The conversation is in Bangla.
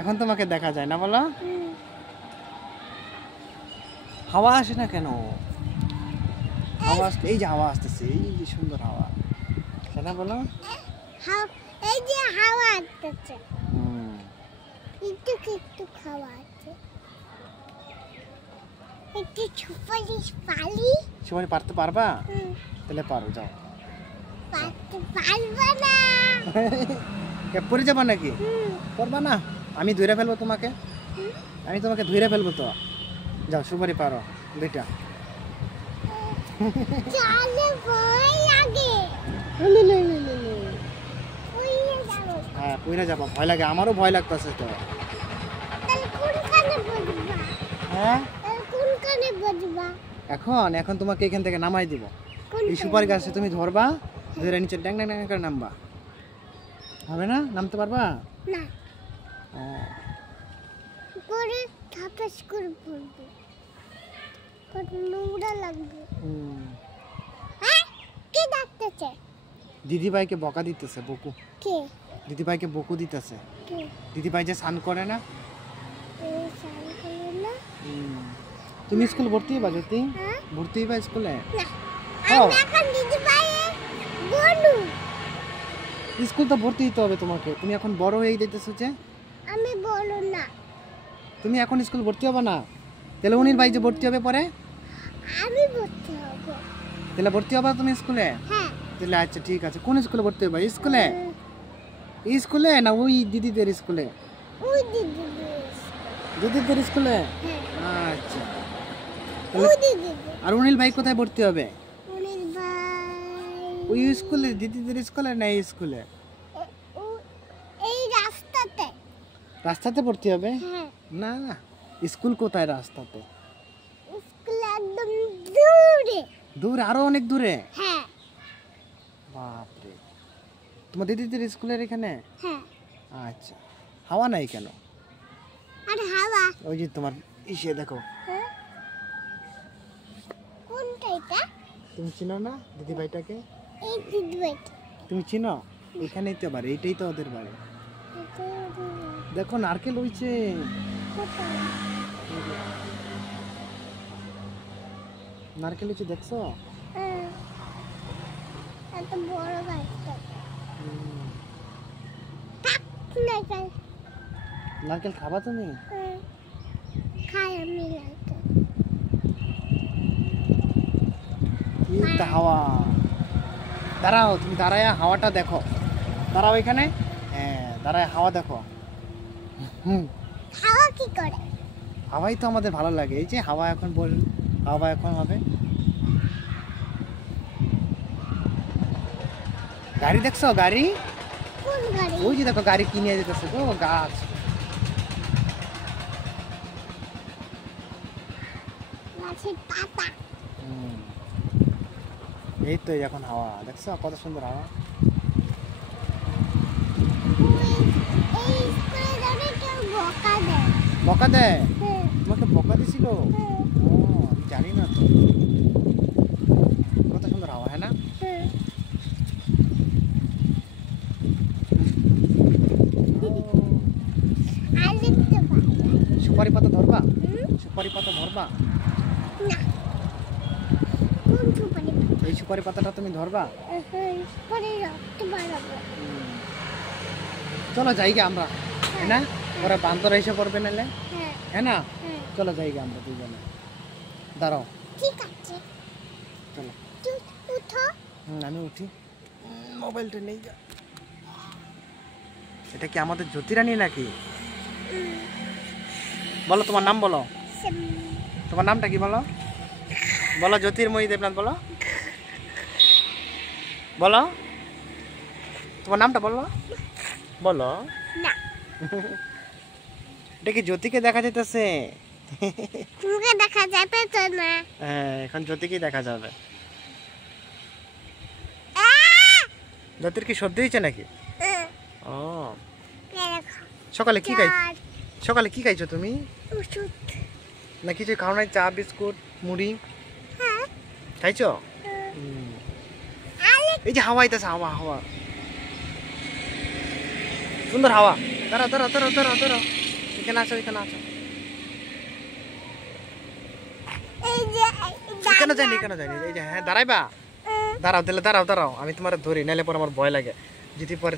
এখন তোমাকে দেখা যায় না বলো? হাওয়া আসে না কেন? হাওয়া আসছে, এই যে হাওয়া আসতেছে, এই যে সুন্দর হাওয়া, সেটা বলো। এই যে হাওয়া আসতেছে, একটু একটু হাওয়া আছে। একটু সুপারি পারতে পারবা? তাহলে পারো, যাও। পারতে পারবা না। পড়ে যাবা নাকি? পারবা না? আমি ধরে ফেলবো তোমাকে, আমি তোমাকে ধরে ফেলবো তো। যাও, সুপারি পারো দুইটা। চলে ভয় লাগে। হ্যাঁ, পড়ে যাবো, ভয় লাগে, আমারও ভয় লাগতেছে তো। তাহলে কোনখানে বসবা? হ্যাঁ, তাহলে কোনখানে বসবা? এখন তোমাকে এখান থেকে নামাই দিব। এই সুপারি গাছে তুমি ধরবা, ধরে নিচে ড্যাং ড্যাং ড্যাং করে নামবা। হবে না? নামতে পারবা না? পরে ঠাপাস করে পড়বে, কত নোংরা লাগবে। হ্যাঁ, কে ডাকতেছে? দিদিভাইকে বকা দিতেছে, বকু। কে? দিদিভাইকে বকু দিতেছে। কে? দিদিভাই যে স্নান করে না। স্নান করে না? তুমি স্কুল ভর্তি হবা জ্যোতি? হ্যাঁ? ভর্তি হবা স্কুলে? না, আমি এখন দিদিভাইয়ের বনু। স্কুল তো ভর্তি হতে হবে তোমাকে, তুমি এখন বড় হয়ে যেতেছো যে। আমি বড় না। তুমি এখন স্কুল ভর্তি হবে না? তাহলে উনির ভাই যে ভর্তি হবে পরে? আমি ভর্তি হব। তাহলে ভর্তি হবে তুমি স্কুলে? হ্যাঁ। তাহলে আচ্ছা, ঠিক আছে। কোন স্কুলে ভর্তি হবে? স্কুলে? স্কুলে না ওই দিদিদের স্কুলে? ওই দিদিদের স্কুলে? হ্যাঁ। আচ্ছা। ওই দিদিদের। আর উনিল ভাই কোথায় ভর্তি হবে? উনিল ভাই ওই স্কুলে, দিদিদের স্কুলে না এই স্কুলে? এই রাস্তাতে। রাস্তাতে ভর্তি হবে? হ্যাঁ। না না, স্কুল কোথায় রাস্তাতে? স্কুল একদম দূরে। দূরে, আরো অনেক দূরে? হ্যাঁ। বাপরে, তোমার দিদিদের স্কুলের এখানে? হ্যাঁ। আচ্ছা, হাওয়া নাই কেন? আর হাওয়া? ওই যে তোমার ইসে দেখো। হ্যাঁ, কোনটা এটা? তুমি চিনো না দিদি ভাইটাকে? এই দিদিভাইটা। তুমি চিনো? এখানেই তো বাড়ি, এইটাই তো ওদের বাড়ি। দেখো নারকেল হইছে। নারকেল হইছে, দেখছো? এত বড় গাছটা। নারকেল। নারকেল খাবা তুমি? খাই আমি নারকেল। এই তো হাওয়া। দাঁড়াও, তুমি দাঁড়ায় হাওয়াটা দেখো। দাঁড়াও এখানে, হ্যাঁ দাঁড়ায় হাওয়া দেখো। হাওয়া কি করে? হাওয়াই তো আমাদের ভালো লাগে। এই যে হাওয়া এখন হাওয়া এখন হবে। গাড়ি দেখছো? গাড়ি? কোন গাড়ি? ওই যে দেখো, গাড়ি কিনে যেতেছে তো, গাছ। গাছের পাতা। এই তো এখন হাওয়া দেখছো, কত সুন্দর হাওয়া। এই স্কুলে যাবে কেউ বকা দেয়। বকা দেয়? হ্যাঁ। তোমাকে বকা দিছিল? হ্যাঁ। ও, আমি জানি না তো। কত সুন্দর হাওয়া, হ্যাঁ না? হ্যাঁ। আর দেখতে পাই। সুপারি পাতা ধরবা? সুপারি পাতা ধরবা? না। কোন সুপারি? এই সুপারি পাতাটা তুমি ধরবা? সুপারি রাখতে পারবো। চলো যাইগে আমরা, হ্যাঁ না? ওরা বান্দর এসে পড়বে নালে, হ্যাঁ। হ্যাঁ না? হ্যাঁ। চলো যাইগে আমরা দুজনে। দাঁড়াও, ঠিক আছে। চলো। তুই উঠো। আমি উঠি। মোবাইলটা নেই যা। এটা কি আমাদের জ্যোতিরানী নাকি? বলো তোমার নাম, বলো তোমার নামটা কি, বলো বলো। জ্যোতির্ময়ী দেবনাথ বলো, বলো তোমার নামটা বলো, বলো। না। এটা কি জ্যোতিকে দেখা যাইতেছে? তোমাকে দেখা যাবে তো না। হ্যাঁ, এখন জ্যোতিকে দেখা যাবে। জ্যোতির কি সর্দি হয়েছে নাকি? ও, সকালে কি খাইছো তুমি? ওষুধ। না কিছু খাও নাই? চা, বিস্কুট, মুড়ি হ্যাঁ খাইছো? এই যে হাওয়া আইতেছে, হাওয়া হাওয়া। সুন্দর হাওয়া। দাঁড়াও দাঁড়াও দাঁড়াও দাঁড়াও দাঁড়াও, এখানে আসো এখানে আসো। এই যে কেন যায়নি কেন যায়নি, এই যে হ্যাঁ দাঁড়াইবা, দাঁড়াও তাহলে দাঁড়াও দাঁড়াও, আমি তোমার ধরি, নাইলে পরে আমার ভয় লাগে যদি পরে